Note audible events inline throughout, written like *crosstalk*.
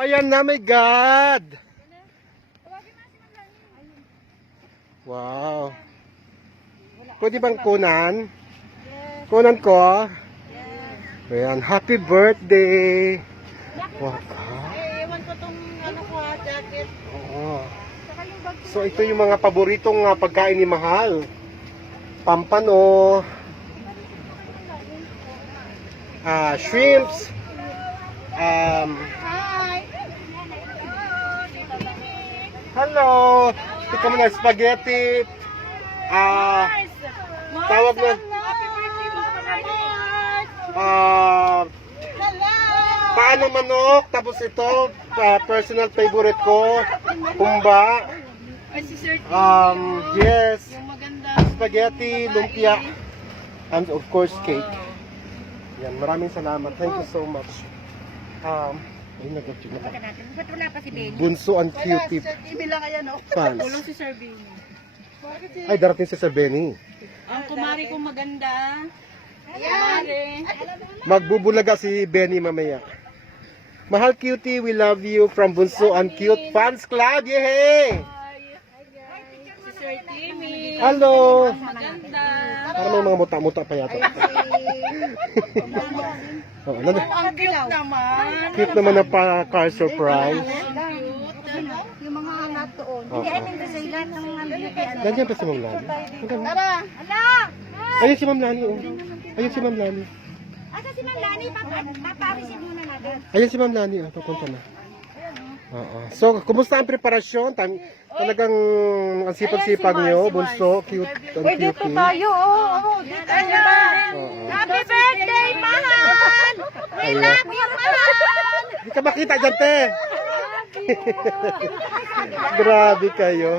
Ayan na, my God! Wow. Pwede bang kunan? Kunan ko? Ayan, happy birthday! Wow. Eh, ewan ko tong ano ko jacket. Oo. So ito yung mga paboritong ah, pagkain ni Mahal. Pampano, ah shrimps, um, Hi! Hello, tika mo na spaghetti, ah, tawag na, ah, paano manok, tapos ito, ah, personal favorite ko, kumba, um, yes, spaghetti, lumpia, and of course cake. Yan, maraming salamat. Thank you so much. Um, ay, nag-tune na. Ba't wala pa si Benny? Bunso and cutie Sir TV lang ayan, oh. fans. *laughs* Tulong si Sir Benny. Ay, darating si Sir Benny. Ang kumari kong maganda. Kumari. Magbubulaga si Benny mamaya. Mahal cutie, we love you from Bunso and Cute Fans Club. Yay! Si Sir Timmy. Hello! Maganda. Parang may mga muta-muta pa yata. oh, ano na? Ang cute naman. Cute naman na pa car surprise. Cute. Yung mga anak doon. Oo. Hindi, I think kasi lahat ng nandito. Nandiyan pa si Ma'am Lani. Tara. Ala! Ayun si Ma'am Lani. Oh. Ayun si Ma'am Lani. Asa si Ma'am Lani? Papa- Papareceive muna natin. Ayun si Ma'am Lani. Oh, papunta na. Oo. So, kumusta ang preparasyon? Tam talagang ang sipag-sipag nyo. Bunso, cute, and Pwede cutie. tayo, oo. Oh, dito tayo. Oo. Happy birthday, mahal! We love you, mahal! Hindi ka makita dyan, te. *laughs* Grabe kayo.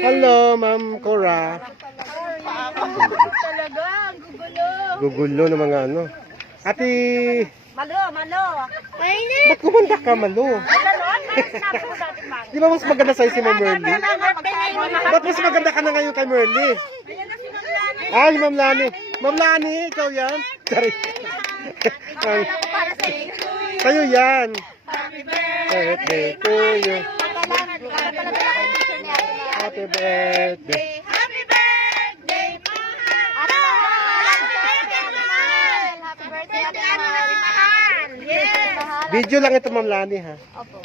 Hello, Ma'am Cora. Talaga, ang gugulo. Gugulo ng mga ano. Ate, Malo, malo. Mainit. ba't kumanda ka, malo? Ano. Di ba mas maganda sa'yo si Ma'am Merly? Birthday. Ba't mas maganda ka na ngayon kay Merly? Ay, Ma'am Lani. Ma'am Lani, ikaw yan. Sorry. *laughs* Ay, Para sa iyo. Kayo yan. Birthday to you. Para pala pala kayo picture niya. Happy birthday. Happy birthday, mahal! Happy birthday, Happy birthday, mahal! Yes! Video lang ito, Ma'am Lani, ha? Opo.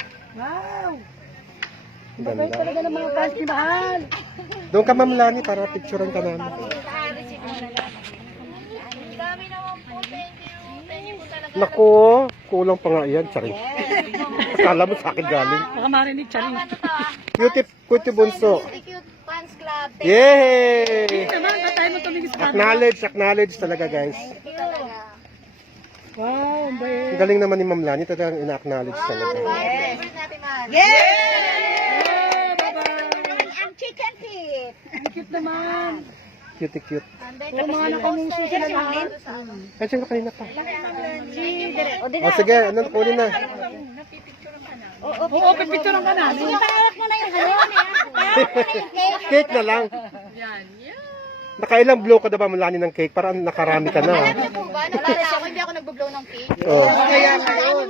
Ganda. Talaga ng mga fans ni Mahal. Doon ka, Ma'am Lani, para picturean ka namin. Dami naman po, thank you. Thank you po talaga. Naku, kulang pa nga yan, tsari. Akala mo sa akin galing. Baka marinig rin. Ano? Cutie, cutie bunso. Cute Cute Fans Club. Thank Yay! Naman, mo sa Acknowledge, acknowledge talaga, guys. you talaga. Wow, ang galing naman ni Ma'am Lani, talagang ina-acknowledge talaga. Favorite natin, mahal. Ang chicken feet. Ang cute naman. Cutie, cute. Yung mga nakamuso sila namin. Ay, siyempre kanina pa. O, di O, sige, ano, kunin na. Oo, pipicturean ka na. Ipahawak mo na yung ano. Cake. Na lang. Nakailang blow ka na ba Lani ng cake? Parang nakarami ka na. ah. Alam niyo po ba, nakita ako, nagbo-blow ng cake. Oh. Kaya ngayon.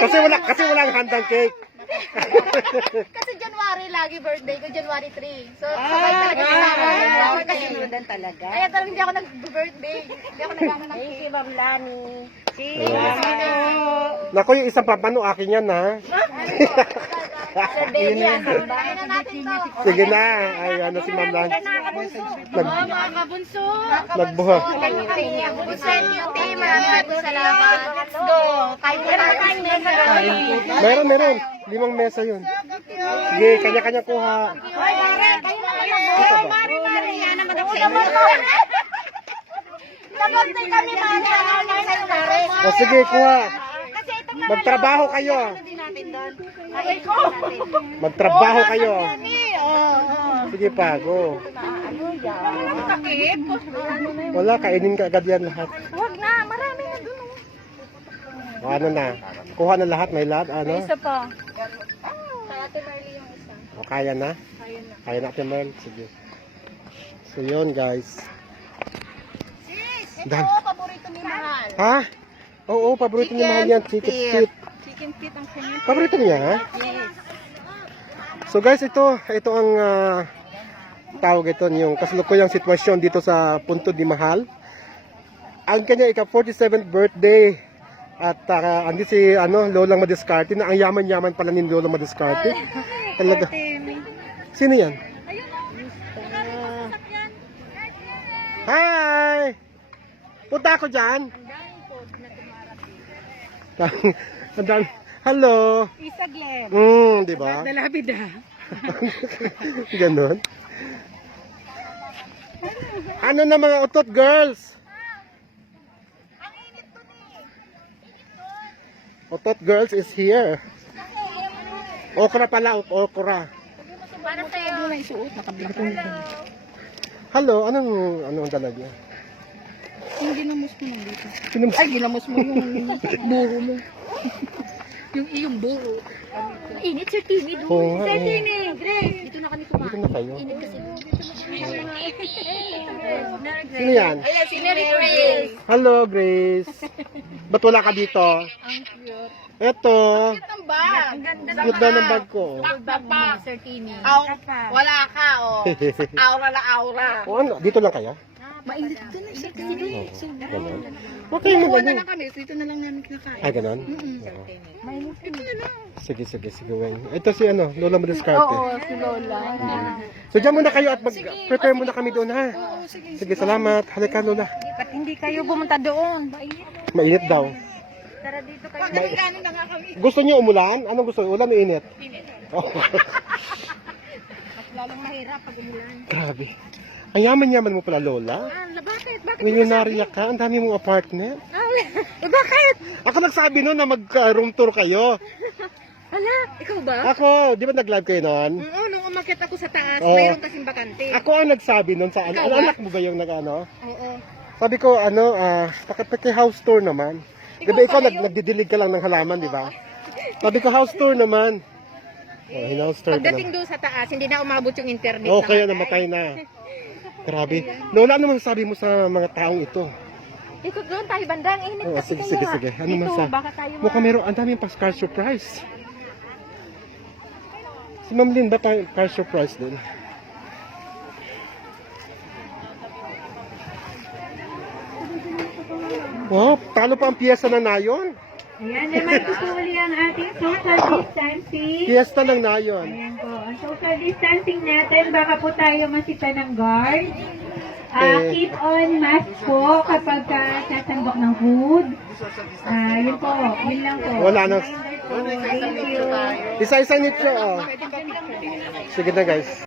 Kasi wala kasi walang handang cake. *laughs* Kasi January lagi birthday ko, January 3. So, sabay talaga kasama. Bawal kasi nudan talaga. Kaya talagang hindi ako nag-birthday. Hindi ako nagkama ng cake. Si Ma'am Lani. Si Nako, yung isang papano akin yan ha. Sige na. Ay, ano si Ma'am Lani. Nag, Mga kabunso. nagbuha. Thank you, team. Maraming salamat. Let's go. Tayo. Na tayo. Meron, meron. Limang mesa yun. Sige, kanya-kanya kuha. Mari, mari. Yan ang madaksin. Nabagtay kami, mari. O sige, kuha. Magtrabaho kayo. Natin doon? Ay, ko. Magtrabaho kayo. Oo. Sige pa, go. Ano? Takip? Wala, kainin ka agad yan lahat. Huwag na. Marami na doon. O ano na. Kuha na lahat, may lahat. Ano? pa. Kaya Ate Marley yung isa. O kaya na? Kaya na. Kaya na, Ate. Sige. So yun, guys. Sis, ito Dan. paborito ni Mama. Ha? Oo, paborito ni Mahal yan. Chicken feet. Chicken feet ang kanya. Paborito niya, ha? So guys, ito, ito ang ah, tawag ito, yung kasalukuyang sitwasyon dito sa punto ni Mahal. Ang kanya ika 47th birthday. At uh, andi si ano, Lolang Madiskarte na ang yaman-yaman pala ni Lolang Madiskarte. Talaga. Sino yan? Hi! Punta ako dyan. Ang *laughs* dami. Hello. Isa Glenn. Mm, di ba? Dalabid ah. *laughs* Ganon. Ano na mga utot girls? Utot girls is here. Okra pala, ok- okra. Para sa'yo. Wala isuot, nakablatong Hello, anong anong talaga? Yung ginamos mo nang dito. Sinum- Ay, ginamos mo yung *laughs* buro mo. Yung iyong buro. Init Sir doon. Oo Sir eh. Timmy, Grace. Dito na kami Dito kumain. na kayo. Init kasi. Sino yan? Ayan, si Mary Grace. Hello, Grace. Ba't wala ka dito? Eto. Ang bag. Ang ganda Cute daw ng bag ko. Bag mo, Sir Timmy. Aw, wala ka, oh. *laughs* Aura na aura. O ano, dito lang kayo? Mainit ka na, Sir Timmy. So, Ganon. Okay mo Kuha na ganun. lang kami. Dito na lang namin kinakain. Ay, ganon? Mm-mm. Oo. Ito na lang. Sige, sige, sige. Weng. Ito si ano, Lola Madiscarte. Oo, si Lola. So dyan muna kayo at mag-prepare muna kami doon ha. Oo, sige. Sige, salamat. Halika Lola. Ba't hindi kayo pumunta doon? Mainit daw. Tara dito kayo. Pagkakano na nga kami. Gusto niyo umulan? Anong gusto? Ulan o init? Init. Mas *laughs* lalong mahirap pag umulan. Grabe. Ang yaman-yaman mo pala, Lola. Ah, bakit? Bakit? Milyonarya ka. Ang dami mong apartment. Ah, bakit? Ako nagsabi noon na mag-room tour kayo. Hala, ikaw ba? Ako, di ba nag-live kayo noon? Oo, nung umakit ako sa taas, Oo. mayroon kasing bakante. Ako ang nagsabi noon sa ano. Ikaw Ano, ba? anak mo ba yung nag-ano? Oo. Sabi ko, ano, ah, pakipaki house tour naman. Di ba ikaw pala nag, nagdidilig ka lang ng halaman, di ba? Sabi ko, house tour naman. Oh, tour ka Pagdating naman. doon sa taas, hindi na umabot yung internet. Okay, na namatay na. *laughs* Grabe. Lola, ano masasabi mo sa mga taong ito? Ikot doon tayo bandang, init Oo, kasi sige, sige, kaya. sige. Ano Dito, masa- baka tayo Mukhang meron, ang daming pa car surprise. Si Ma'am Lynn ba tayo car surprise din? Wow, talo pa ang piyesa na nayon. Ayan naman po uli ang ating social distancing. Piyesta ng nayon. Ayan po. Ang social distancing natin, baka po tayo masita ng guard. Ah, Okay. keep on mask po kapag uh, sasambok ng food. Ah, yun po. Yun lang po. Wala na. Thank you. Isa-isa nito, oh. Sige na guys.